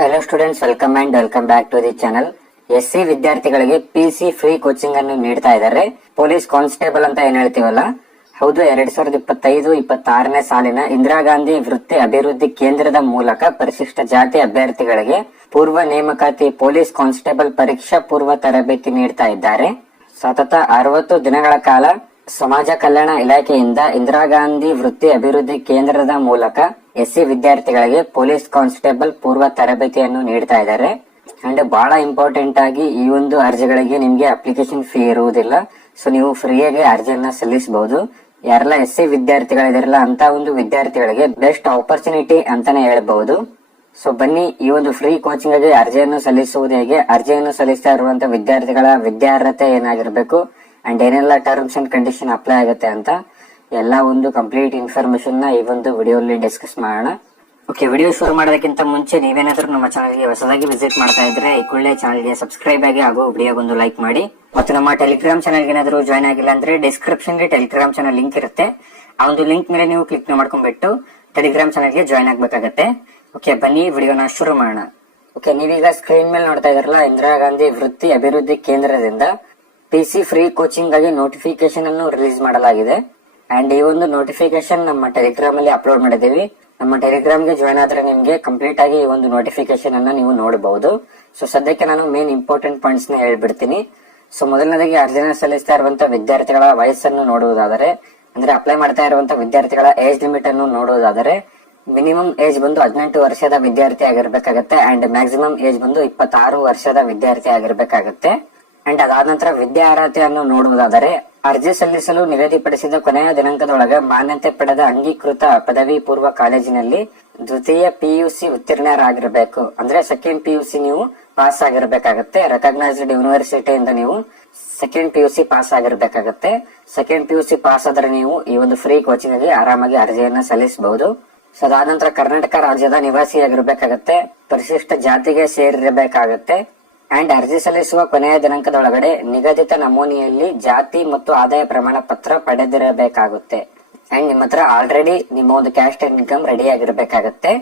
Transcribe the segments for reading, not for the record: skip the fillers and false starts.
Hello students, welcome back to the channel. SC ವಿದ್ಯಾರ್ಥಿಗಳಿಗೆ PC free coaching ಅನ್ನು ನೀಡ್ತಾ ಇದ್ದಾರೆ. ಪೊಲೀಸ್ ಕಾನ್ಸ್ಟೇಬಲ್ ಅಂತ ಏನ್ ಹೇಳ್ತೀವಲ್ಲ, ಹೌದು. 2025-26ನೇ ಸಾಲಿನ ಇಂದಿರಾ ಗಾಂಧಿ ವೃತ್ತಿ ಅಭಿವೃದ್ಧಿ ಕೇಂದ್ರದ ಮೂಲಕ ಪರಿಶಿಷ್ಟ ಜಾತಿ ಅಭ್ಯರ್ಥಿಗಳಿಗೆ ಪೂರ್ವ ನೇಮಕಾತಿ ಪೊಲೀಸ್ ಕಾನ್ಸ್ಟೇಬಲ್ ಪರೀಕ್ಷಾ ಪೂರ್ವ ತರಬೇತಿ ನೀಡ್ತಾ ಇದ್ದಾರೆ. ಸತತ 60 ದಿನಗಳ ಕಾಲ ಸಮಾಜ ಕಲ್ಯಾಣ ಇಲಾಖೆಯಿಂದ ಇಂದಿರಾ ಗಾಂಧಿ ವೃತ್ತಿ ಅಭಿವೃದ್ಧಿ ಕೇಂದ್ರದ ಮೂಲಕ SC ವಿದ್ಯಾರ್ಥಿಗಳಿಗೆ ಪೊಲೀಸ್ ಕಾನ್ಸ್ಟೇಬಲ್ ಪೂರ್ವ ತರಬೇತಿಯನ್ನು ನೀಡ್ತಾ ಇದ್ದಾರೆ. ಅಂಡ್ ಬಹಳ ಇಂಪಾರ್ಟೆಂಟ್ ಆಗಿ ಈ ಒಂದು ಅರ್ಜಿಗಳಿಗೆ ನಿಮ್ಗೆ ಅಪ್ಲಿಕೇಶನ್ ಫೀ ಇರುವುದಿಲ್ಲ. ಸೊ ನೀವು ಫ್ರೀಯಾಗಿ ಅರ್ಜಿಯನ್ನ ಸಲ್ಲಿಸಬಹುದು. ಯಾರೆಲ್ಲ SC ವಿದ್ಯಾರ್ಥಿಗಳಿದಾರಲ್ಲ ಅಂತ ಒಂದು ವಿದ್ಯಾರ್ಥಿಗಳಿಗೆ ಬೆಸ್ಟ್ ಆಪರ್ಚುನಿಟಿ ಅಂತಾನೆ ಹೇಳ್ಬಹುದು. ಸೊ ಬನ್ನಿ, ಈ ಒಂದು ಫ್ರೀ ಕೋಚಿಂಗ್ ಗೆ ಅರ್ಜಿಯನ್ನು ಸಲ್ಲಿಸುವುದು ಹೇಗೆ, ಅರ್ಜಿಯನ್ನು ಸಲ್ಲಿಸ್ತಾ ಇರುವಂತಹ ವಿದ್ಯಾರ್ಥಿಗಳ ವಿದ್ಯಾರ್ಹತೆ ಏನಾಗಿರ್ಬೇಕು ಅಂಡ್ ಏನೆಲ್ಲ ಟರ್ಮ್ಸ್ ಅಂಡ್ ಕಂಡೀಷನ್ ಅಪ್ಲೈ ಆಗುತ್ತೆ ಅಂತ ಎಲ್ಲ ಒಂದು ಕಂಪ್ಲೀಟ್ ಇನ್ಫಾರ್ಮೇಶನ್ ನ ಈ ಒಂದು ವಿಡಿಯೋಲಿ ಡಿಸ್ಕಸ್ ಮಾಡೋಣ. ಓಕೆ, ವಿಡಿಯೋ ಶುರು ಮಾಡೋದಕ್ಕಿಂತ ಮುಂಚೆ ನೀವೇನಾದ್ರೂ ನಮ್ಮ ಚಾನಲ್ಗೆ ಹೊಸದಾಗಿ ವಿಸಿಟ್ ಮಾಡ್ತಾ ಇದ್ರೆ ಈ ಕೂಡಲೇ ಚಾನಲ್ಗೆ ಸಬ್ಸ್ಕ್ರೈಬ್ ಆಗಿ ಹಾಗೂ ವಿಡಿಯೋಗೊಂದು ಲೈಕ್ ಮಾಡಿ. ಮತ್ತು ನಮ್ಮ ಟೆಲಿಗ್ರಾಮ್ ಚಾನಲ್ಗೆ ಏನಾದರೂ ಜಾಯ್ನ್ ಆಗಿಲ್ಲ ಅಂದ್ರೆ ಡಿಸ್ಕ್ರಿಪ್ಷನ್ ಗೆ ಟೆಲಿಗ್ರಾಮ್ ಚಾನಲ್ ಲಿಂಕ್ ಇರುತ್ತೆ. ಆ ಒಂದು ಲಿಂಕ್ ಮೇಲೆ ನೀವು ಕ್ಲಿಕ್ ಮಾಡ್ಕೊಂಡ್ಬಿಟ್ಟು ಟೆಲಿಗ್ರಾಮ್ ಚಾನಲ್ಗೆ ಜಾಯ್ನ್ ಆಗ್ಬೇಕಾಗತ್ತೆ. ಓಕೆ, ಬನ್ನಿ ವಿಡಿಯೋನ ಶುರು ಮಾಡೋಣ. ಓಕೆ, ನೀವೀಗ ಸ್ಕ್ರೀನ್ ಮೇಲೆ ನೋಡ್ತಾ ಇದ್ರಲ್ಲ, ಇಂದಿರಾ ಗಾಂಧಿ ವೃತ್ತಿ ಅಭಿವೃದ್ಧಿ ಕೇಂದ್ರದಿಂದ PC ಫ್ರೀ ಕೋಚಿಂಗ್ ಆಗಿ ನೋಟಿಫಿಕೇಶನ್ ಅನ್ನು ರಿಲೀಸ್ ಮಾಡಲಾಗಿದೆ. ಅಂಡ್ ಈ ಒಂದು ನೋಟಿಫಿಕೇಶನ್ ನಮ್ಮ ಟೆಲಿಗ್ರಾಮ್ ಅಲ್ಲಿ ಅಪ್ಲೋಡ್ ಮಾಡಿದೀವಿ. ನಮ್ಮ ಟೆಲಿಗ್ರಾಮ್ ಗೆ ಜಾಯ್ನ್ ಆದ್ರೆ ನಿಮ್ಗೆ ಕಂಪ್ಲೀಟ್ ಆಗಿ ಈ ಒಂದು ನೋಟಿಫಿಕೇಶನ್ ಅನ್ನ ನೀವು ನೋಡಬಹುದು. ಸೊ ಸದ್ಯಕ್ಕೆ ನಾನು ಮೇನ್ ಇಂಪಾರ್ಟೆಂಟ್ ಪಾಯಿಂಟ್ಸ್ ನ ಹೇಳ್ಬಿಡ್ತೀನಿ. ಸೊ ಮೊದಲನೇದಾಗಿ ಅರ್ಜಿನ ಸಲ್ಲಿಸ್ತಾ ಇರುವಂತಹ ವಿದ್ಯಾರ್ಥಿಗಳ ವಯಸ್ಸನ್ನು ನೋಡುವುದಾದರೆ, ಅಂದ್ರೆ ಅಪ್ಲೈ ಮಾಡ್ತಾ ಇರುವಂತಹ ವಿದ್ಯಾರ್ಥಿಗಳ ಏಜ್ ಲಿಮಿಟ್ ಅನ್ನು ನೋಡುವುದಾದರೆ, ಮಿನಿಮಮ್ ಏಜ್ ಬಂದು 18 ವರ್ಷದ ವಿದ್ಯಾರ್ಥಿ ಆಗಿರ್ಬೇಕಾಗತ್ತೆ. ಅಂಡ್ ಮ್ಯಾಕ್ಸಿಮಮ್ ಏಜ್ ಬಂದು 26 ವರ್ಷದ ವಿದ್ಯಾರ್ಥಿ ಆಗಿರ್ಬೇಕಾಗತ್ತೆ. ಅಂಡ್ ಅದಾದ ನಂತರ ವಿದ್ಯಾರ್ಹತೆಯನ್ನು ನೋಡುವುದಾದರೆ, ಅರ್ಜಿ ಸಲ್ಲಿಸಲು ನಿಗದಿಪಡಿಸಿದ ಕೊನೆಯ ದಿನಾಂಕದೊಳಗೆ ಮಾನ್ಯತೆ ಪಡೆದ ಅಂಗೀಕೃತ ಪದವಿ ಪೂರ್ವ ಕಾಲೇಜಿನಲ್ಲಿ ದ್ವಿತೀಯ PUC ಉತ್ತೀರ್ಣರಾಗಿರ್ಬೇಕು. ಅಂದ್ರೆ ಸೆಕೆಂಡ್ PUC ನೀವು ಪಾಸ್ ಆಗಿರ್ಬೇಕಾಗತ್ತೆ. ರೆಕಗ್ನೈಸ್ಡ್ ಯೂನಿವರ್ಸಿಟಿಯಿಂದ ನೀವು ಸೆಕೆಂಡ್ PUC ಪಾಸ್ ಆಗಿರ್ಬೇಕಾಗತ್ತೆ. ಸೆಕೆಂಡ್ PUC ಪಾಸ್ ಆದ್ರೆ ನೀವು ಈ ಒಂದು ಫ್ರೀ ಕೋಚಿಂಗ್ ಆಗಿ ಆರಾಮಾಗಿ ಅರ್ಜಿಯನ್ನ ಸಲ್ಲಿಸಬಹುದು. ಸೊ ಅದಾದ ನಂತರ ಕರ್ನಾಟಕ ರಾಜ್ಯದ ನಿವಾಸಿಯಾಗಿರ್ಬೇಕಾಗತ್ತೆ. ಪರಿಶಿಷ್ಟ ಜಾತಿಗೆ ಸೇರಿರಬೇಕಾಗತ್ತೆ. ಅಂಡ್ ಅರ್ಜಿ ಸಲ್ಲಿಸುವ ಕೊನೆಯ ದಿನಾಂಕದೊಳಗಡೆ ನಿಗದಿತ ನಮೂನೆಯಲ್ಲಿ ಜಾತಿ ಮತ್ತು ಆದಾಯ ಪ್ರಮಾಣ ಪತ್ರ ಪಡೆದಿರಬೇಕಾಗುತ್ತೆ. ಅಂಡ್ ನಿಮ್ಮ ಹತ್ರ ಆಲ್ರೆಡಿ ನಿಮ್ಮ ಒಂದು ಕ್ಯಾಸ್ಟ್ ಅಂಡ್ ಇನ್ಕಮ್ ರೆಡಿ ಆಗಿರ್ಬೇಕಾಗತ್ತೆ.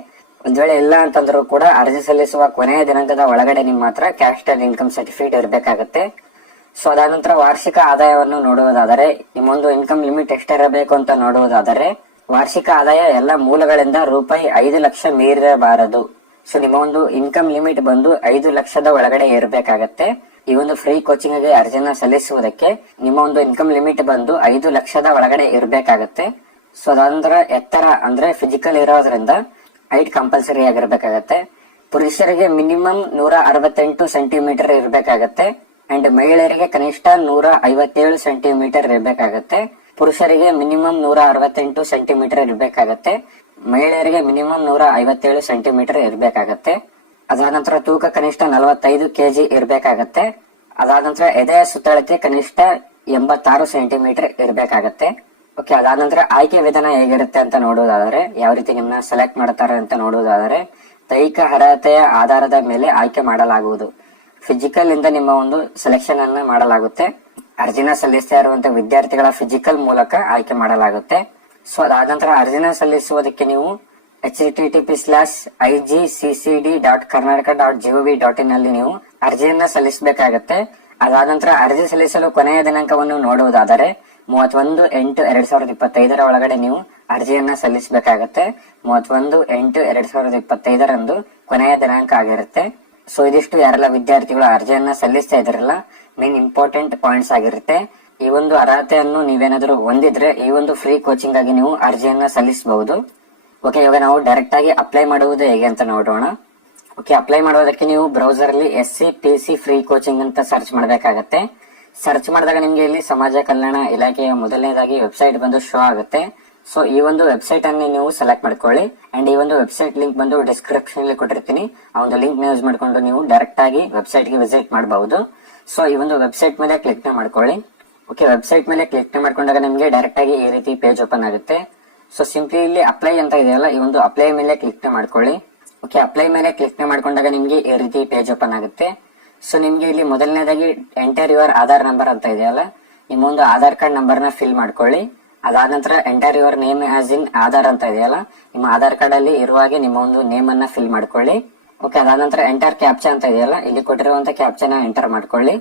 ಒಂದ್ ವೇಳೆ ಇಲ್ಲ ಅಂತಂದ್ರೂ ಕೂಡ ಅರ್ಜಿ ಸಲ್ಲಿಸುವ ಕೊನೆಯ ದಿನಾಂಕದ ಒಳಗಡೆ ನಿಮ್ಮ ಹತ್ರ ಕ್ಯಾಸ್ಟ್ ಅಂಡ್ ಇನ್ಕಮ್ ಸರ್ಟಿಫಿಕೇಟ್ ಇರಬೇಕಾಗತ್ತೆ. ಸೊ ಅದಾದ ನಂತರ ವಾರ್ಷಿಕ ಆದಾಯವನ್ನು ನೋಡುವುದಾದರೆ, ನಿಮ್ಮೊಂದು ಇನ್ಕಮ್ ಲಿಮಿಟ್ ಎಷ್ಟಿರಬೇಕು ಅಂತ ನೋಡುವುದಾದರೆ, ವಾರ್ಷಿಕ ಆದಾಯ ಎಲ್ಲ ಮೂಲಗಳಿಂದ ರೂಪಾಯಿ 5 ಲಕ್ಷ ಮೀರಿರಬಾರದು. ಸೊ ನಿಮ್ಮ ಒಂದು ಇನ್ಕಮ್ ಲಿಮಿಟ್ ಬಂದು 5 ಲಕ್ಷದ ಒಳಗಡೆ ಇರಬೇಕಾಗತ್ತೆ. ಈ ಒಂದು ಫ್ರೀ ಕೋಚಿಂಗ್ ಗೆ ಅರ್ಜಿನ ಸಲ್ಲಿಸುವುದಕ್ಕೆ ನಿಮ್ಮ ಒಂದು ಇನ್ಕಮ್ ಲಿಮಿಟ್ ಬಂದು 5 ಲಕ್ಷದ ಒಳಗಡೆ ಇರಬೇಕಾಗತ್ತೆ. ಸೊ ಅದಂತರ ಎತ್ತರ ಅಂದ್ರೆ ಫಿಸಿಕಲ್ ಇರೋದ್ರಿಂದ ಹೈಟ್ ಕಂಪಲ್ಸರಿ ಆಗಿರ್ಬೇಕಾಗತ್ತೆ. ಪುರುಷರಿಗೆ ಮಿನಿಮಮ್ 168 ಸೆಂಟಿಮೀಟರ್ ಇರಬೇಕಾಗತ್ತೆ. ಅಂಡ್ ಮಹಿಳೆಯರಿಗೆ ಕನಿಷ್ಠ 157 ಸೆಂಟಿಮೀಟರ್ ಇರಬೇಕಾಗತ್ತೆ. ಪುರುಷರಿಗೆ ಮಿನಿಮಮ್ 168 ಸೆಂಟಿಮೀಟರ್ ಇರಬೇಕಾಗತ್ತೆ. ಮಹಿಳೆಯರಿಗೆ ಮಿನಿಮಮ್ 157 ಸೆಂಟಿಮೀಟರ್ ಇರಬೇಕಾಗತ್ತೆ. ಅದಾದ ನಂತರ ತೂಕ ಕನಿಷ್ಠ 45 kg ಇರಬೇಕಾಗತ್ತೆ. ಅದಾದ ನಂತರ ಎದೆಯ ಸುತ್ತಳತೆ ಕನಿಷ್ಠ 86 ಸೆಂಟಿಮೀಟರ್ ಇರಬೇಕಾಗತ್ತೆ. ಓಕೆ, ಅದಾದ ನಂತರ ಆಯ್ಕೆ ವಿಧಾನ ಹೇಗಿರುತ್ತೆ ಅಂತ ನೋಡುವುದಾದರೆ, ಯಾವ ರೀತಿ ನಿಮ್ಮನ್ನ ಸೆಲೆಕ್ಟ್ ಮಾಡ್ತಾರೆ ಅಂತ ನೋಡುವುದಾದರೆ, ದೈಹಿಕ ಅರ್ಹತೆಯ ಆಧಾರದ ಮೇಲೆ ಆಯ್ಕೆ ಮಾಡಲಾಗುವುದು. ಫಿಸಿಕಲ್ ಇಂದ ನಿಮ್ಮ ಒಂದು ಸೆಲೆಕ್ಷನ್ ಅನ್ನ ಮಾಡಲಾಗುತ್ತೆ. ಅರ್ಜಿನ ಸಲ್ಲಿಸ್ತಾ ಇರುವಂತಹ ವಿದ್ಯಾರ್ಥಿಗಳ ಫಿಸಿಕಲ್ ಮೂಲಕ ಆಯ್ಕೆ ಮಾಡಲಾಗುತ್ತೆ. ಸೊ ಅದಾದ ನಂತರ ಅರ್ಜಿನ ಸಲ್ಲಿಸುವುದಕ್ಕೆ ನೀವು https:/igccd.karnataka.gov.in ಅಲ್ಲಿ ನೀವು ಅರ್ಜಿಯನ್ನ ಸಲ್ಲಿಸಬೇಕಾಗತ್ತೆ. ಅದಾದ ನಂತರ ಅರ್ಜಿ ಸಲ್ಲಿಸಲು ಕೊನೆಯ ದಿನಾಂಕವನ್ನು ನೋಡುವುದಾದರೆ 31/8/2025 ಒಳಗಡೆ ನೀವು ಅರ್ಜಿಯನ್ನ ಸಲ್ಲಿಸಬೇಕಾಗತ್ತೆ. 31/8/2025 ಕೊನೆಯ ದಿನಾಂಕ ಆಗಿರುತ್ತೆ. ಸೊ ಇದಿಷ್ಟು ಯಾರೆಲ್ಲ ವಿದ್ಯಾರ್ಥಿಗಳು ಅರ್ಜಿಯನ್ನ ಸಲ್ಲಿಸ್ತಾ ಇದ್ರಲ್ಲ, ಮೇನ್ ಇಂಪಾರ್ಟೆಂಟ್ ಪಾಯಿಂಟ್ಸ್ ಆಗಿರುತ್ತೆ. ಈ ಒಂದು ಅರ್ಹತೆಯನ್ನು ನೀವೇನಾದ್ರೂ ಹೊಂದಿದ್ರೆ ಈ ಒಂದು ಫ್ರೀ ಕೋಚಿಂಗ್ ಆಗಿ ನೀವು ಅರ್ಜಿಯನ್ನ ಸಲ್ಲಿಸಬಹುದು. ಓಕೆ, ಇವಾಗ ನಾವು ಡೈರೆಕ್ಟ್ ಆಗಿ ಅಪ್ಲೈ ಮಾಡುವುದು ಹೇಗೆ ಅಂತ ನೋಡೋಣ. ಓಕೆ, ಅಪ್ಲೈ ಮಾಡೋದಕ್ಕೆ ನೀವು ಬ್ರೌಸರ್ ಅಲ್ಲಿ SC PC ಫ್ರೀ ಕೋಚಿಂಗ್ ಅಂತ ಸರ್ಚ್ ಮಾಡಬೇಕಾಗತ್ತೆ. ಸರ್ಚ್ ಮಾಡಿದಾಗ ನಿಮ್ಗೆ ಇಲ್ಲಿ ಸಮಾಜ ಕಲ್ಯಾಣ ಇಲಾಖೆಯ ಮೊದಲನೇದಾಗಿ ವೆಬ್ಸೈಟ್ ಬಂದು ಶೋ ಆಗುತ್ತೆ. ಸೊ ಈ ಒಂದು ವೆಬ್ಸೈಟ್ ಅನ್ನು ನೀವು ಸೆಲೆಕ್ಟ್ ಮಾಡ್ಕೊಳ್ಳಿ. ಅಂಡ್ ಈ ಒಂದು ವೆಬ್ಸೈಟ್ ಲಿಂಕ್ ಬಂದು ಡಿಸ್ಕ್ರಿಪ್ಷನ್ ಅಲ್ಲಿ ಕೊಟ್ಟಿರ್ತೀನಿ. ಆ ಒಂದು ಲಿಂಕ್ ಯೂಸ್ ಮಾಡ್ಕೊಂಡು ನೀವು ಡೈರೆಕ್ಟ್ ಆಗಿ ವೆಬ್ಸೈಟ್ ಗೆ ವಿಸಿಟ್ ಮಾಡಬಹುದು. ಸೊ ಈ ಒಂದು ವೆಬ್ಸೈಟ್ ಮೇಲೆ ಕ್ಲಿಕ್ ಮಾಡ್ಕೊಳ್ಳಿ. ಓಕೆ, ವೆಬ್ಸೈಟ್ ಮೇಲೆ ಕ್ಲಿಕ್ ಮಾಡ್ಕೊಂಡಾಗ ನಿಮ್ಗೆ ಡೈರೆಕ್ಟ್ ಆಗಿ ಈ ರೀತಿ ಪೇಜ್ ಓಪನ್ ಆಗುತ್ತೆ. ಸೊ ಸಿಂಪ್ಲಿ ಇಲ್ಲಿ ಅಪ್ಲೈ ಅಂತ ಇದೆಯಲ್ಲ, ಈ ಒಂದು ಅಪ್ಲೈ ಮೇಲೆ ಕ್ಲಿಕ್ ಮಾಡ್ಕೊಳ್ಳಿ. ಓಕೆ, ಅಪ್ಲೈ ಮೇಲೆ ಕ್ಲಿಕ್ ಮಾಡ್ಕೊಂಡಾಗ ನಿಮ್ಗೆ ಈ ರೀತಿ ಪೇಜ್ ಓಪನ್ ಆಗುತ್ತೆ. ಸೊ ನಿಮ್ಗೆ ಇಲ್ಲಿ ಮೊದಲನೇದಾಗಿ ಎಂಟರ್ ಯುವರ್ ಆಧಾರ್ ನಂಬರ್ ಅಂತ ಇದೆಯಲ್ಲ, ನಿಮ್ಮ ಒಂದು ಆಧಾರ್ ಕಾರ್ಡ್ ನಂಬರ್ ನ ಫಿಲ್ ಮಾಡ್ಕೊಳ್ಳಿ. ಅದಾದ ನಂತರ enter your name as in Aadhaar ಅಂತ ಇದೆಯಲ್ಲ, ನಿಮ್ಮ ಆಧಾರ್ ಕಾರ್ಡ್ ಅಲ್ಲಿ ಇರುವ ಹಾಗೆ ನಿಮ್ಮ ಒಂದು ನೇಮ್ ಅನ್ನ ಫಿಲ್ ಮಾಡ್ಕೊಳ್ಳಿ. ಓಕೆ, ಅದಾದ ನಂತರ ಎಂಟರ್ ಕ್ಯಾಪ್ಚಾ ಅಂತ ಇದೆಯಲ್ಲ, ಇಲ್ಲಿ ಕೊಟ್ಟಿರುವಂತ ಕ್ಯಾಪ್ಚಾನ ಎಂಟರ್ ಮಾಡ್ಕೊಳ್ಳಿ.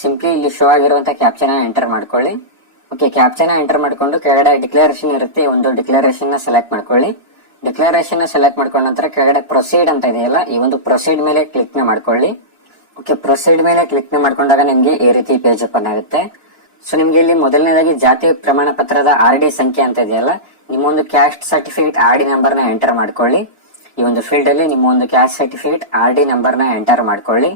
ಸಿಂಪ್ಲಿ ಇಲ್ಲಿ ಶೋ ಆಗಿರುವಂತ ಕ್ಯಾಪ್ಚಾನ ಎಂಟರ್ ಮಾಡ್ಕೊಳ್ಳಿ. ಓಕೆ, ಕ್ಯಾಪ್ಚಾನ ಎಂಟರ್ ಮಾಡ್ಕೊಂಡು ಕೆಳಗಡೆ ಡಿಕ್ಲರೇಷನ್ ಇರುತ್ತೆ, ಒಂದು ಡಿಕ್ಲರೇಷನ್ ನ ಸೆಲೆಕ್ಟ್ ಮಾಡ್ಕೊಳ್ಳಿ. ಡಿಕ್ಲರೇಷನ್ ಸೆಲೆಕ್ಟ್ ಮಾಡ್ಕೊಂಡ ನಂತರ ಕೆಳಗಡೆ ಪ್ರೊಸೀಡ್ ಅಂತ ಇದೆಯಲ್ಲ, ಈ ಒಂದು ಪ್ರೊಸೀಡ್ ಮೇಲೆ ಕ್ಲಿಕ್ ನ ಮಾಡ್ಕೊಳ್ಳಿ. ಓಕೆ, ಪ್ರೊಸೀಡ್ ಮೇಲೆ ಕ್ಲಿಕ್ ನ ಮಾಡ್ಕೊಂಡಾಗ ನಿಮ್ಗೆ ಈ ರೀತಿ ಪೇಜ್ ಓಪನ್ ಆಗುತ್ತೆ. ಸೊ ನಿಮ್ಗೆ ಇಲ್ಲಿ ಮೊದಲನೇದಾಗಿ ಜಾತಿ ಪ್ರಮಾಣ ಪತ್ರದ RD ಸಂಖ್ಯೆ ಅಂತ ಇದೆಯಲ್ಲ, ನಿಮ್ಮ ಒಂದು ಕ್ಯಾಸ್ಟ್ ಸರ್ಟಿಫಿಕೇಟ್ RD ನಂಬರ್ ನ ಎಂಟರ್ ಮಾಡ್ಕೊಳ್ಳಿ. ಈ ಒಂದು ಫೀಲ್ಡ್ ಅಲ್ಲಿ ನಿಮ್ಮ ಒಂದು ಕ್ಯಾಸ್ಟ್ ಸರ್ಟಿಫಿಕೇಟ್ RD ನಂಬರ್ ನ ಎಂಟರ್ ಮಾಡ್ಕೊಳ್ಳಿ.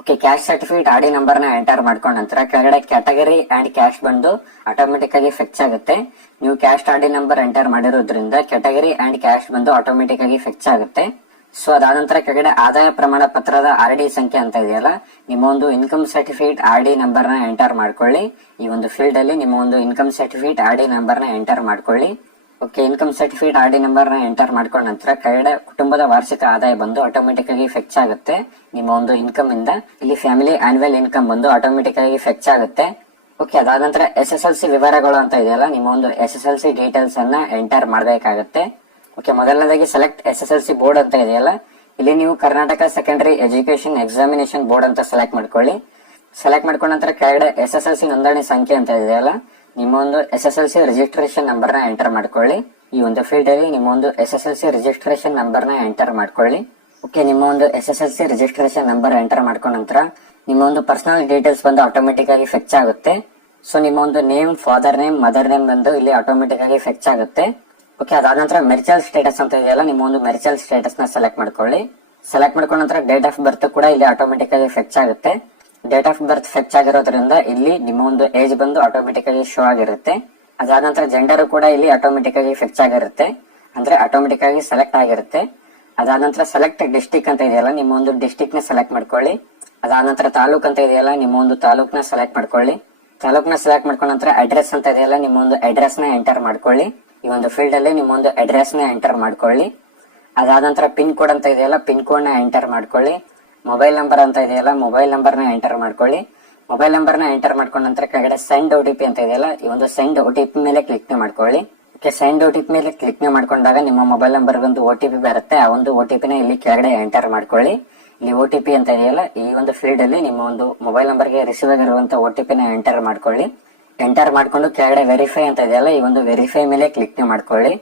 Okay, caste certificate RD number ನ ಎಂಟರ್ ಮಾಡ್ಕೊಂಡ ನಂತರ ಕೆಳಗಡೆ ಕ್ಯಾಟಗರಿ ಅಂಡ್ ಕ್ಯಾಸ್ಟ್ ಬಂದು ಆಟೋಮೆಟಿಕ್ ಆಗಿ ಫಿಕ್ಸ್ ಆಗುತ್ತೆ. ನೀವು ಕ್ಯಾಸ್ಟ್ RD ನಂಬರ್ ಎಂಟರ್ ಮಾಡಿರೋದ್ರಿಂದ ಕ್ಯಾಟಗರಿ ಅಂಡ್ ಕ್ಯಾಸ್ಟ್ ಬಂದು ಆಟೋಮೆಟಿಕ್ ಆಗಿ ಫಿಕ್ಸ್ ಆಗುತ್ತೆ. ಸೊ ಅದಾದ ನಂತರ ಕೆಳಗಡೆ ಆದಾಯ ಪ್ರಮಾಣ ಪತ್ರದ RD ಸಂಖ್ಯೆ ಅಂತ ಇದೆಯಲ್ಲ, ನಿಮ್ಮ ಒಂದು ಇನ್ಕಮ್ ಸರ್ಟಿಫಿಕೇಟ್ RD ನಂಬರ್ ನ ಎಂಟರ್ ಮಾಡ್ಕೊಳ್ಳಿ. ಈ ಒಂದು ಫೀಲ್ಡ್ ಅಲ್ಲಿ ನಿಮ್ಮ ಒಂದು ಇನ್ಕಮ್ ಸರ್ಟಿಫಿಕೇಟ್ RD ನಂಬರ್ ನ ಎಂಟರ್ ಮಾಡ್ಕೊಳ್ಳಿ. Okay, income certificate RD number ನ ಎಂಟರ್ ಮಾಡ್ಕೊಂಡ ನಂತರ ಕೆಳಗಡೆ ಕುಟುಂಬದ ವಾರ್ಷಿಕ ಆದಾಯ ಬಂದು ಆಟೋಮೆಟಿಕ್ ಆಗಿ ಫಿಕ್ಸ್ ಆಗುತ್ತೆ. ನಿಮ್ಮ ಒಂದು ಇನ್ಕಮ್ ಇಂದ ಇಲ್ಲಿ ಫ್ಯಾಮಿಲಿ ಆನ್ಯುವಲ್ ಇನ್ಕಮ್ ಬಂದು ಆಟೋಮೆಟಿಕ್ ಆಗಿ ಫಿಕ್ಸ್ ಆಗುತ್ತೆ. ಓಕೆ, ಅದಾದ ನಂತರ SSLC ವಿವರಗಳು ಅಂತ ಇದೆಯಲ್ಲ, ನಿಮ್ಮ ಒಂದು SSLC ಡೀಟೇಲ್ಸ್ ಅನ್ನ ಎಂಟರ್ ಮಾಡಬೇಕಾಗುತ್ತೆ. ಓಕೆ, ಮೊದಲನೇದಾಗಿ ಸೆಲೆಕ್ಟ್ SSLC ಬೋರ್ಡ್ ಅಂತ ಇದೆಯಲ್ಲ, ಇಲ್ಲಿ ನೀವು Karnataka secondary education examination board ಅಂತ ಸೆಲೆಕ್ಟ್ ಮಾಡ್ಕೊಳ್ಳಿ. ಸೆಲೆಕ್ಟ್ ಮಾಡ್ಕೊಂಡ ನಂತರ ಕೆಳಗಡೆ SSLC ನೋಂದಣಿ ಸಂಖ್ಯೆ ಅಂತ ಇದೆಯಲ್ಲ, ನಿಮ್ಮ ಒಂದು SSLC ರಿಜಿಸ್ಟ್ರೇಷನ್ ನಂಬರ್ ನ ಎಂಟರ್ ಮಾಡ್ಕೊಳ್ಳಿ. ಈ ಒಂದು ಫೀಲ್ಡ್ ಅಲ್ಲಿ ನಿಮ್ಮ ಒಂದು SSLC ರಿಜಿಸ್ಟ್ರೇಷನ್ ನಂಬರ್ ನ ಎಂಟರ್ ಮಾಡ್ಕೊಳ್ಳಿ. ಓಕೆ, ನಿಮ್ಮ ಒಂದು SSLC ರಿಜಿಸ್ಟ್ರೇಷನ್ ನಂಬರ್ ಎಂಟರ್ ಮಾಡ್ಕೊಂಡ ನಂತರ ನಿಮ್ಮ ಒಂದು ಪರ್ಸನಲ್ ಡೀಟೇಲ್ಸ್ ಬಂದು ಆಟೋಮೆಟಿಕ್ ಆಗಿ ಫಿಕ್ಸ್ ಆಗುತ್ತೆ. ಸೊ ನಿಮ್ಮ ಒಂದು name, father name, mother name ಬಂದು ಇಲ್ಲಿ ಆಟೋಮೆಟಿಕ್ ಆಗಿ ಫಿಕ್ಸ್ ಆಗುತ್ತೆ. ಓಕೆ, ಅದಾದ ನಂತರ ಮೆರಿಟಲ್ ಸ್ಟೇಟಸ್ ಅಂತ ಇದೆಯಲ್ಲ, ನಿಮ್ಮ ಒಂದು ಮೆರಿಟಲ್ ಸ್ಟೇಟಸ್ ನ ಸೆಲೆಕ್ಟ್ ಮಾಡ್ಕೊಳ್ಳಿ. ಸೆಲೆಕ್ಟ್ ಮಾಡ್ಕೊಂಡ ನಂತರ ಡೇಟ್ ಆಫ್ ಬರ್ತ್ ಕೂಡ ಇಲ್ಲಿ ಆಟೋಮೆಟಿಕ್ ಆಗಿ ಫಿಕ್ಸ್ ಆಗುತ್ತೆ. ಡೇಟ್ ಆಫ್ ಬರ್ತ್ ಫಿಕ್ಸ್ ಆಗಿರೋದ್ರಿಂದ ಇಲ್ಲಿ ನಿಮ್ಮ ಒಂದು ಏಜ್ ಬಂದು ಆಟೋಮೆಟಿಕ್ ಆಗಿ ಶೋ ಆಗಿರುತ್ತೆ. ಅದಾದ ನಂತರ ಜೆಂಡರ್ ಕೂಡ ಇಲ್ಲಿ ಆಟೋಮೆಟಿಕ್ ಆಗಿ ಫಿಕ್ಸ್ ಆಗಿರುತ್ತೆ, ಅಂದ್ರೆ ಆಟೋಮೆಟಿಕ್ ಆಗಿ ಸೆಲೆಕ್ಟ್ ಆಗಿರುತ್ತೆ. ಅದಾದ ನಂತರ ಸೆಲೆಕ್ಟ್ ಡಿಸ್ಟಿಕ್ ಅಂತ ಇದೆಯಲ್ಲ, ನಿಮ್ಮ ಒಂದು ಡಿಸ್ಟಿಕ್ ನ ಸೆಲೆಕ್ಟ್ ಮಾಡ್ಕೊಳ್ಳಿ. ಅದಾದ ನಂತರ ತಾಲೂಕ್ ಅಂತ ಇದೆಯಲ್ಲ, ನಿಮ್ಮ ಒಂದು ತಾಲೂಕ್ ನ ಸೆಲೆಕ್ಟ್ ಮಾಡ್ಕೊಳ್ಳಿ. ತಾಲೂಕ್ ನ ಸೆಲೆಕ್ಟ್ ಮಾಡ್ಕೊಂಡ ನಂತರ ಅಡ್ರೆಸ್ ಅಂತ ಇದೆಯಲ್ಲ, ನಿಮ್ಮ ಒಂದು ಅಡ್ರೆಸ್ ನ ಎಂಟರ್ ಮಾಡ್ಕೊಳ್ಳಿ. ಈ ಒಂದು ಫೀಲ್ಡ್ ಅಲ್ಲಿ ನಿಮ್ಮ ಒಂದು ಅಡ್ರೆಸ್ ನ ಎಂಟರ್ ಮಾಡ್ಕೊಳ್ಳಿ. ಅದಾದ ನಂತರ ಪಿನ್ ಕೋಡ್ ಅಂತ ಇದೆಯಲ್ಲ, ಪಿನ್ ಕೋಡ್ ನ ಎಂಟರ್ ಮಾಡ್ಕೊಳ್ಳಿ. ಮೊಬೈಲ್ ನಂಬರ್ ಅಂತ ಇದೆಯಲ್ಲ, ಮೊಬೈಲ್ ನಂಬರ್ ನ ಎಂಟರ್ ಮಾಡ್ಕೊಳ್ಳಿ. ಮೊಬೈಲ್ ನಂಬರ್ ನ ಎಂಟರ್ ಮಾಡ್ಕೊಂಡ ನಂತರ ಕೆಳಗಡೆ ಸೆಂಡ್ OTP ಅಂತ ಇದೆಯಲ್ಲ, ಈ ಒಂದು ಸೆಂಡ್ OTP ಮೇಲೆ ಕ್ಲಿಕ್ ಮಾಡ್ಕೊಳ್ಳಿ. ಓಕೆ, ಸೆಂಡ್ OTP ಮೇಲೆ ಕ್ಲಿಕ್ ಮಾಡ್ಕೊಂಡಾಗ ನಿಮ್ಮ ಮೊಬೈಲ್ ನಂಬರ್ ಒಂದು OTP ಬರುತ್ತೆ. ಆ ಒಂದು OTP ನ ಇಲ್ಲಿ ಕೆಳಗಡೆ ಎಂಟರ್ ಮಾಡ್ಕೊಳ್ಳಿ. ಇಲ್ಲಿ OTP ಅಂತ ಇದೆಯಲ್ಲ, ಈ ಒಂದು ಫೀಲ್ಡ್ ಅಲ್ಲಿ ನಿಮ್ಮ ಒಂದು ಮೊಬೈಲ್ ನಂಬರ್ ಗೆ ರಿಸೀವ್ ಆಗಿರುವಂತ OTP ನ ಎಂಟರ್ ಮಾಡ್ಕೊಳ್ಳಿ. ಎಂಟರ್ ಮಾಡ್ಕೊಂಡು ಕೆಳಗಡೆ ವೆರಿಫೈ ಅಂತ ಇದೆಯಲ್ಲ, ಈ ಒಂದು ವೆರಿಫೈ ಮೇಲೆ ಕ್ಲಿಕ್ ಮಾಡ್ಕೊಳ್ಳಿ.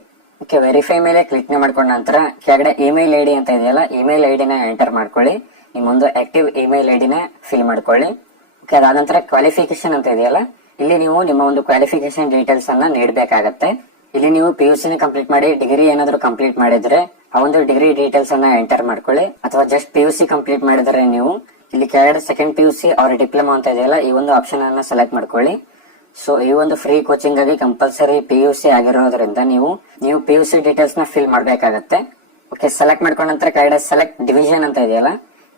ಓಕೆ, ವೆರಿಫೈ ಮೇಲೆ ಕ್ಲಿಕ್ ಮಾಡ್ಕೊಂಡ ನಂತರ ಕೆಳಗಡೆ ಇಮೇಲ್ ID ಅಂತ ಇದೆಯಲ್ಲ, ಇಮೇಲ್ ID ನ ಎಂಟರ್ ಮಾಡ್ಕೊಳ್ಳಿ. ನಿಮ್ಮೊಂದು ಆಕ್ಟಿವ್ ಇಮೇಲ್ ID ನ ಫಿಲ್ ಮಾಡ್ಕೊಳ್ಳಿ. ಓಕೆ, ಅದಾದ ನಂತರ ಕ್ವಾಲಿಫಿಕೇಶನ್ ಅಂತ ಇದೆಯಲ್ಲ, ಇಲ್ಲಿ ನೀವು ನಿಮ್ಮ ಒಂದು ಕ್ವಾಲಿಫಿಕೇಶನ್ ಡೀಟೇಲ್ಸ್ ಅನ್ನ ನೀಡಬೇಕಾಗತ್ತೆ. ಇಲ್ಲಿ ನೀವು PUC ನ ಕಂಪ್ಲೀಟ್ ಮಾಡಿ ಡಿಗ್ರಿ ಏನಾದ್ರು ಕಂಪ್ಲೀಟ್ ಮಾಡಿದ್ರೆ ಆ ಒಂದು ಡಿಗ್ರಿ ಡೀಟೇಲ್ಸ್ ಅನ್ನ ಎಂಟರ್ ಮಾಡ್ಕೊಳ್ಳಿ. ಅಥವಾ ಜಸ್ಟ್ PUC ಕಂಪ್ಲೀಟ್ ಮಾಡಿದ್ರೆ ನೀವು ಇಲ್ಲಿ ಕೆಳಗಡೆ ಸೆಕೆಂಡ್ PUC ಆರ್ ಡಿಪ್ಲೊಮಾ ಅಂತ ಇದೆಯಲ್ಲ, ಈ ಒಂದು ಆಪ್ಷನ್ ಅನ್ನ ಸೆಲೆಕ್ಟ್ ಮಾಡ್ಕೊಳ್ಳಿ. ಸೊ ಈ ಒಂದು ಫ್ರೀ ಕೋಚಿಂಗ್ ಆಗಿ ಕಂಪಲ್ಸರಿ PUC ಆಗಿರೋದ್ರಿಂದ ನೀವು PUC ಡೀಟೇಲ್ಸ್ ನ ಫಿಲ್ ಮಾಡ್ಬೇಕಾಗತ್ತೆ. ಓಕೆ, ಸೆಲೆಕ್ಟ್ ಮಾಡ್ಕೊಂಡ ನಂತರ ಕೆಳಗಡೆ ಸೆಲೆಕ್ಟ್ ಡಿವಿಷನ್ ಅಂತ ಇದೆಯಲ್ಲ,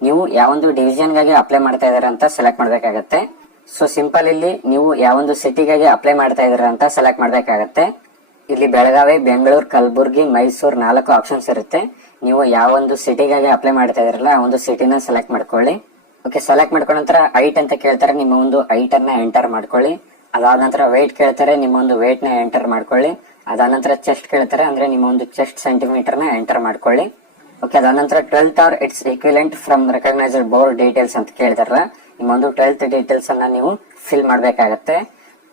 ನೀವು ಯಾವೊಂದು ಡಿವಿಷನ್ ಗಾಗಿ ಅಪ್ಲೈ ಮಾಡ್ತಾ ಇದಾರೆ ಅಂತ ಸೆಲೆಕ್ಟ್ ಮಾಡ್ಬೇಕಾಗತ್ತೆ. ಸೊ ಸಿಂಪಲ್ ಇಲ್ಲಿ ನೀವು ಯಾವೊಂದು ಸಿಟಿಗಾಗಿ ಅಪ್ಲೈ ಮಾಡ್ತಾ ಇದಾರೆ ಅಂತ ಸೆಲೆಕ್ಟ್ ಮಾಡ್ಬೇಕಾಗತ್ತೆ. ಇಲ್ಲಿ ಬೆಳಗಾವಿ, ಬೆಂಗಳೂರು, ಕಲಬುರ್ಗಿ, ಮೈಸೂರು 4 ಆಪ್ಷನ್ಸ್ ಇರುತ್ತೆ. ನೀವು ಯಾವೊಂದು ಸಿಟಿಗಾಗಿ ಅಪ್ಲೈ ಮಾಡ್ತಾ ಇದ್ರಲ್ಲ ಆ ಒಂದು ಸಿಟಿನ ಸೆಲೆಕ್ಟ್ ಮಾಡ್ಕೊಳ್ಳಿ. ಓಕೆ, ಸೆಲೆಕ್ಟ್ ಮಾಡ್ಕೊಂಡ ನಂತರ ಹೈಟ್ ಅಂತ ಕೇಳ್ತಾರೆ, ನಿಮ್ಮ ಒಂದು ಹೈಟ್ ಅನ್ನ ಎಂಟರ್ ಮಾಡ್ಕೊಳ್ಳಿ. ಅದಾದ ನಂತರ weight ಕೇಳ್ತಾರೆ, ನಿಮ್ಮ ಒಂದು weight ನ ಎಂಟರ್ ಮಾಡ್ಕೊಳ್ಳಿ. ಅದಾದ ನಂತರ ಚೆಸ್ಟ್ ಕೇಳ್ತಾರೆ, ಅಂದ್ರೆ ನಿಮ್ಮ ಒಂದು ಚೆಸ್ಟ್ ಸೆಂಟಿಮೀಟರ್ ನ ಎಂಟರ್ ಮಾಡ್ಕೊಳ್ಳಿ. ಓಕೆ, ಅದಾದ ನಂತರ 12th or it's equivalent from recognised board details ಅಂತ ಕೇಳ್ತಾರಲ್ಲ, ನಿಮ್ಮ ಒಂದು 12th ಡೀಟೇಲ್ಸ್ ಅನ್ನ ನೀವು ಫಿಲ್ ಮಾಡ್ಬೇಕಾಗತ್ತೆ.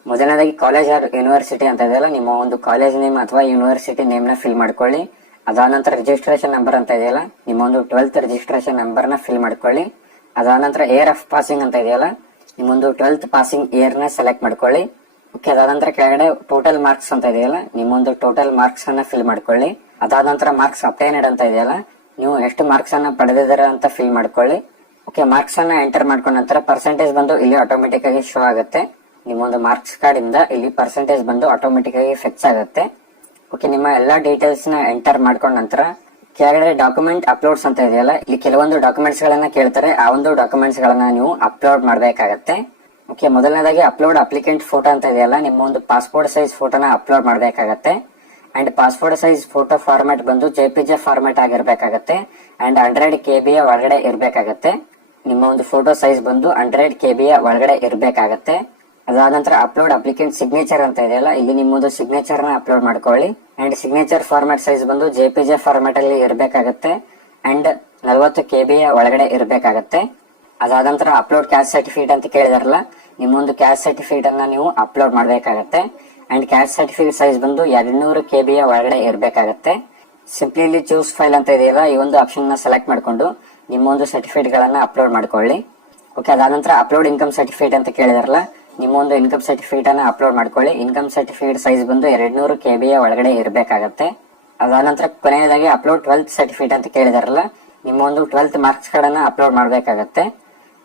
ಮೊದಲನೇದಾಗಿ ಕಾಲೇಜ್ ಆರ್ ಯೂನಿವರ್ಸಿಟಿ ಅಂತ ಇದೆಯಲ್ಲ, ನಿಮ್ಮ ಒಂದು ಕಾಲೇಜ್ ನೇಮ್ ಅಥವಾ ಯೂನಿವರ್ಸಿಟಿ ನೇಮ್ ನ ಫಿಲ್ ಮಾಡ್ಕೊಳ್ಳಿ. ಅದಾದ ನಂತರ ರಿಜಿಸ್ಟ್ರೇಷನ್ ನಂಬರ್ ಅಂತ ಇದೆಯಲ್ಲ, ನಿಮ್ಮ ಒಂದು 12th ರಿಜಿಸ್ಟ್ರೇಷನ್ ನಂಬರ್ ನ ಫಿಲ್ ಮಾಡ್ಕೊಳ್ಳಿ. ಅದಾದ ನಂತರ ಇಯರ್ ಆಫ್ ಪಾಸಿಂಗ್ ಅಂತ ಇದೆಯಲ್ಲ, ನಿಮ್ಮೊಂದು 12th ಪಾಸಿಂಗ್ ಇಯರ್ ನ ಸೆಲೆಕ್ಟ್ ಮಾಡ್ಕೊಳ್ಳಿ. ಓಕೆ, ಅದಾದ ನಂತರ ಕೆಳಗಡೆ ಟೋಟಲ್ ಮಾರ್ಕ್ಸ್ ಅಂತ ಇದೆಯಲ್ಲ, ನಿಮ್ಮೊಂದು ಟೋಟಲ್ ಮಾರ್ಕ್ಸ್ ಅನ್ನ ಫಿಲ್ ಮಾಡ್ಕೊಳ್ಳಿ. ಅದಾದ ನಂತರ ಮಾರ್ಕ್ಸ್ ಅಪ್ಟೈನೆಡ್ ಅಂತ ಇದೆಯಲ್ಲ, ನೀವು ಎಷ್ಟು ಮಾರ್ಕ್ಸ್ ಅನ್ನ ಪಡೆದಿದ್ದೀರ ಅಂತ ಫಿಲ್ ಮಾಡ್ಕೊಳ್ಳಿ. ಓಕೆ, ಮಾರ್ಕ್ಸ್ ಅನ್ನ ಎಂಟರ್ ಮಾಡ್ಕೊಂಡ ನಂತರ ಪರ್ಸೆಂಟೇಜ್ ಬಂದು ಇಲ್ಲಿ ಆಟೋಮೆಟಿಕ್ ಆಗಿ ಶೋ ಆಗುತ್ತೆ. ನಿಮ್ಮೊಂದು ಮಾರ್ಕ್ಸ್ ಕಾರ್ಡ್ ಇಂದ ಇಲ್ಲಿ ಪರ್ಸೆಂಟೇಜ್ ಬಂದು ಆಟೋಮೆಟಿಕ್ ಆಗಿ ಫಿಕ್ಸ್ ಆಗುತ್ತೆ. ಓಕೆ, ನಿಮ್ಮ ಎಲ್ಲಾ ಡೀಟೇಲ್ಸ್ ನ ಎಂಟರ್ ಮಾಡ್ಕೊಂಡ ನಂತರ ಕೆಳಗಡೆ ಡಾಕ್ಯುಮೆಂಟ್ ಅಪ್ಲೋಡ್ಸ್ ಅಂತ ಇದೆಯಲ್ಲ, ಇಲ್ಲಿ ಕೆಲವೊಂದು ಡಾಕ್ಯುಮೆಂಟ್ಸ್ ಗಳನ್ನ ಕೇಳ್ತಾರೆ. ಆ ಒಂದು ಡಾಕ್ಯುಮೆಂಟ್ಸ್ ಗಳನ್ನ ನೀವು ಅಪ್ಲೋಡ್ ಮಾಡ್ಬೇಕಾಗತ್ತೆ. ಓಕೆ, ಮೊದಲನೇದಾಗಿ ಅಪ್ಲೋಡ್ ಅಪ್ಲಿಕೆಂಟ್ ಫೋಟೋ ಅಂತ ಇದೆಯಲ್ಲ, ನಿಮ್ಮ ಒಂದು ಪಾಸ್ಪೋರ್ಟ್ ಸೈಜ್ ಫೋಟೋನ ಅಪ್ಲೋಡ್ ಮಾಡ್ಬೇಕಾಗತ್ತೆ. And passport size photo format ಬಂದು JPG ಫಾರ್ಮ್ಯಾಟ್ ಆಗಿರ್ಬೇಕಾಗತ್ತೆ. ಅಂಡ್ 100 KB ಒಳಗಡೆ ಇರ್ಬೇಕಾಗತ್ತೆ. ನಿಮ್ಮ ಒಂದು ಫೋಟೋ ಸೈಜ್ ಬಂದು 100 KB ಒಳಗಡೆ ಇರ್ಬೇಕಾಗತ್ತೆ. ಅದಾದ ನಂತರ ಅಪ್ಲೋಡ್ ಅಪ್ಲಿಕೆಂಟ್ ಸಿಗ್ನೇಚರ್ ಅಂತ ಇದೆಯಲ್ಲ, ಇಲ್ಲಿ ನಿಮ್ಮೊಂದು ಸಿಗ್ನೇಚರ್ ನ ಅಪ್ಲೋಡ್ ಮಾಡ್ಕೊಳ್ಳಿ. ಅಂಡ್ ಸಿಗ್ನೇಚರ್ ಫಾರ್ಮ್ಯಾಟ್ ಸೈಜ್ ಬಂದು JPG ಫಾರ್ಮ್ಯಾಟ್ ಅಲ್ಲಿ ಇರ್ಬೇಕಾಗತ್ತೆ. ಅಂಡ್ 40 KB ಒಳಗಡೆ ಇರಬೇಕಾಗತ್ತೆ. ಅದಾದ ನಂತರ ಅಪ್ಲೋಡ್ ಕ್ಯಾಸ್ಟ್ ಸರ್ಟಿಫಿಕೇಟ್ ಅಂತ ಕೇಳಿದಾರಲ್ಲ, ನಿಮ್ಮೊಂದು ಕ್ಯಾಸ್ಟ್ ಸರ್ಟಿಫಿಕೇಟ್ ಅನ್ನ ನೀವು ಅಪ್ಲೋಡ್ ಮಾಡಬೇಕಾಗತ್ತೆ. ಅಂಡ್ ಕ್ಯಾಸ್ಟ್ ಸರ್ಟಿಫಿಕೇಟ್ ಸೈಜ್ ಬಂದು 200 KB ಒಳಗಡೆ ಇರಬೇಕಾಗತ್ತೆ. ಸಿಂಪ್ಲಿ ಇಲ್ಲಿ ಚೂಸ್ ಫೈಲ್ ಅಂತ ಇದೆಯಲ್ಲ, ಈ ಒಂದು ಆಪ್ಷನ್ ನ ಸೆಲೆಕ್ಟ್ ಮಾಡಿಕೊಂಡು ನಿಮ್ಮೊಂದು ಸರ್ಟಿಫಿಕೇಟ್ ಗಳನ್ನ ಅಪ್ಲೋಡ್ ಮಾಡ್ಕೊಳ್ಳಿ. ಓಕೆ, ಅದಾದ ನಂತರ ಅಪ್ಲೋಡ್ ಇನ್ಕಮ್ ಸರ್ಟಿಫಿಕೇಟ್ ಅಂತ ಕೇಳಿದಾರಲ್ಲ, ನಿಮ್ಮೊಂದು ಇನ್ಕಮ್ ಸರ್ಟಿಫಿಕೇಟ್ ಅನ್ನ ಅಪ್ಲೋಡ್ ಮಾಡ್ಕೊಳ್ಳಿ. ಇನ್ಕಮ್ ಸರ್ಟಿಫಿಕೇಟ್ ಸೈಜ್ ಬಂದು 200 KB ಒಳಗಡೆ ಇರಬೇಕಾಗತ್ತೆ. ಅದಾದ ನಂತರ ಕೊನೆಯದಾಗಿ ಅಪ್ಲೋಡ್ 12th ಸರ್ಟಿಫಿಕೇಟ್ ಅಂತ ಕೇಳಿದಾರಲ್ಲ, ನಿಮ್ಮ ಒಂದು 12th ಮಾರ್ಕ್ಸ್ ಕಾರ್ಡ್ ಅನ್ನ ಅಪ್ಲೋಡ್ ಮಾಡಬೇಕಾಗತ್ತೆ.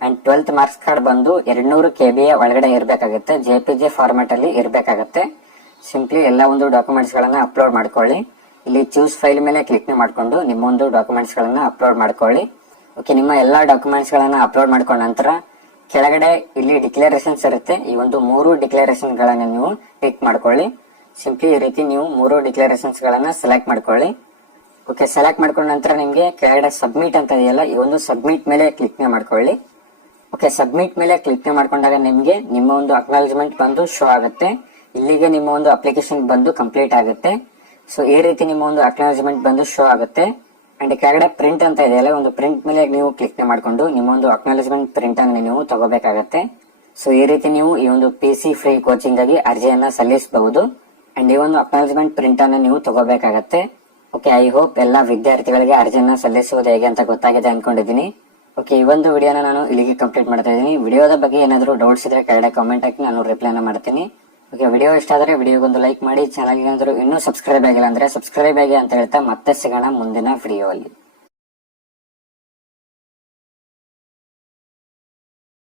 ಅಂಡ್ 12th ಮಾರ್ಕ್ಸ್ ಕಾರ್ಡ್ ಬಂದು 200 KB ಒಳಗಡೆ ಇರಬೇಕಾಗುತ್ತೆ. JPG ಫಾರ್ಮ್ಯಾಟ್ ಅಲ್ಲಿ ಇರಬೇಕಾಗತ್ತೆ. ಸಿಂಪ್ಲಿ ಎಲ್ಲ ಒಂದು ಡಾಕ್ಯುಮೆಂಟ್ಸ್ ಗಳನ್ನ ಅಪ್ಲೋಡ್ ಮಾಡ್ಕೊಳ್ಳಿ. ಇಲ್ಲಿ ಚೂಸ್ ಫೈಲ್ ಮೇಲೆ ಕ್ಲಿಕ್ ಮಾಡಿಕೊಂಡು ನಿಮ್ಮ ಒಂದು ಡಾಕ್ಯುಮೆಂಟ್ಸ್ ಗಳನ್ನ ಅಪ್ಲೋಡ್ ಮಾಡ್ಕೊಳ್ಳಿ. ಓಕೆ, ನಿಮ್ಮ ಎಲ್ಲಾ ಡಾಕ್ಯುಮೆಂಟ್ಸ್ ಗಳನ್ನ ಅಪ್ಲೋಡ್ ಮಾಡ್ಕೊಂಡ ನಂತರ ಕೆಳಗಡೆ ಇಲ್ಲಿ ಡಿಕ್ಲರೇಷನ್ಸ್ ಇರುತ್ತೆ. ಈ ಒಂದು 3 ಡಿಕ್ಲರೇಷನ್ ಗಳನ್ನ ನೀವು ಟಿಕ್ ಮಾಡ್ಕೊಳ್ಳಿ. ಸಿಂಪ್ಲಿ ಈ ರೀತಿ ನೀವು 3 ಡಿಕ್ಲರೇಷನ್ಸ್ ಗಳನ್ನ ಸೆಲೆಕ್ಟ್ ಮಾಡ್ಕೊಳ್ಳಿ. ಓಕೆ, ಸೆಲೆಕ್ಟ್ ಮಾಡ್ಕೊಂಡ ನಂತರ ನಿಮ್ಗೆ ಕೆಳಗಡೆ ಸಬ್ಮಿಟ್ ಅಂತ ಇದೆಯಲ್ಲ, ಈ ಒಂದು ಸಬ್ಮಿಟ್ ಮೇಲೆ ಕ್ಲಿಕ್ ಮಾಡ್ಕೊಳ್ಳಿ. ಓಕೆ, ಸಬ್ಮಿಟ್ ಮೇಲೆ ಕ್ಲಿಕ್ ಮಾಡ್ಕೊಂಡಾಗ ನಿಮ್ಗೆ ನಿಮ್ಮ ಒಂದು ಅಕ್ನಾಲಜ್ಮೆಂಟ್ ಬಂದು ಶೋ ಆಗುತ್ತೆ. ಇಲ್ಲಿಗೆ ನಿಮ್ಮ ಒಂದು ಅಪ್ಲಿಕೇಶನ್ ಬಂದು ಕಂಪ್ಲೀಟ್ ಆಗುತ್ತೆ. ಸೊ ಈ ರೀತಿ ನಿಮ್ಮ ಒಂದು ಅಕ್ನಾಲಜ್ಮೆಂಟ್ ಬಂದು ಶೋ ಆಗುತ್ತೆ. ಅಂಡ್ ಕೆಳಗಡೆ ಪ್ರಿಂಟ್ ಅಂತ ಇದೆಯಲ್ಲ, ಒಂದು ಪ್ರಿಂಟ್ ಮೇಲೆ ನೀವು ಕ್ಲಿಕ್ ಮಾಡ್ಕೊಂಡು ನಿಮ್ಮ ಒಂದು ಅಕ್ನಾಲಜ್ಮೆಂಟ್ ಪ್ರಿಂಟ್ ಅನ್ನು ನೀವು ತಗೋಬೇಕಾಗತ್ತೆ. ಸೊ ಈ ರೀತಿ ನೀವು ಈ ಒಂದು PC ಫ್ರೀ ಕೋಚಿಂಗ್ ಆಗಿ ಅರ್ಜಿಯನ್ನ ಸಲ್ಲಿಸಬಹುದು. ಅಂಡ್ ಈ ಒಂದು ಅಕ್ನಾಲಜ್ಮೆಂಟ್ ಪ್ರಿಂಟ್ ಅನ್ನು ನೀವು ತಗೋಬೇಕಾಗತ್ತೆ. ಓಕೆ, ಐ ಹೋಪ್ ಎಲ್ಲಾ ವಿದ್ಯಾರ್ಥಿಗಳಿಗೆ ಅರ್ಜಿಯನ್ನ ಸಲ್ಲಿಸುವುದು ಹೇಗೆ ಅಂತ ಗೊತ್ತಾಗಿದೆ ಅನ್ಕೊಂಡಿದ್ದೀನಿ. ಓಕೆ, ಈ ಒಂದು ವಿಡಿಯೋನ ನಾನು ಇಲ್ಲಿಗೆ ಕಂಪ್ಲೀಟ್ ಮಾಡ್ತಾ ಇದ್ದೀನಿ. ವಿಡಿಯೋದ ಬಗ್ಗೆ ಏನಾದರೂ ಡೌಟ್ಸ್ ಇದ್ರೆ ಕೆಳಗಡೆ ಕಾಮೆಂಟ್ ಹಾಕಿ, ನಾನು ರಿಪ್ಲೈನ ಮಾಡ್ತೀನಿ. ಓಕೆ, ವಿಡಿಯೋ ಇಷ್ಟ ಆದ್ರೆ ವಿಡಿಯೋಗೊಂದು ಲೈಕ್ ಮಾಡಿ. ಚಾನಲ್ಗೆ ಏನಾದರೂ ಇನ್ನೂ ಸಬ್ಸ್ಕ್ರೈಬ್ ಆಗಿಲ್ಲ ಅಂದ್ರೆ ಸಬ್ಸ್ಕ್ರೈಬ್ ಆಗಿ ಅಂತ ಹೇಳ್ತಾ ಮತ್ತೆ ಸಿಗೋಣ ಮುಂದಿನ ವಿಡಿಯೋ ಅಲ್ಲಿ.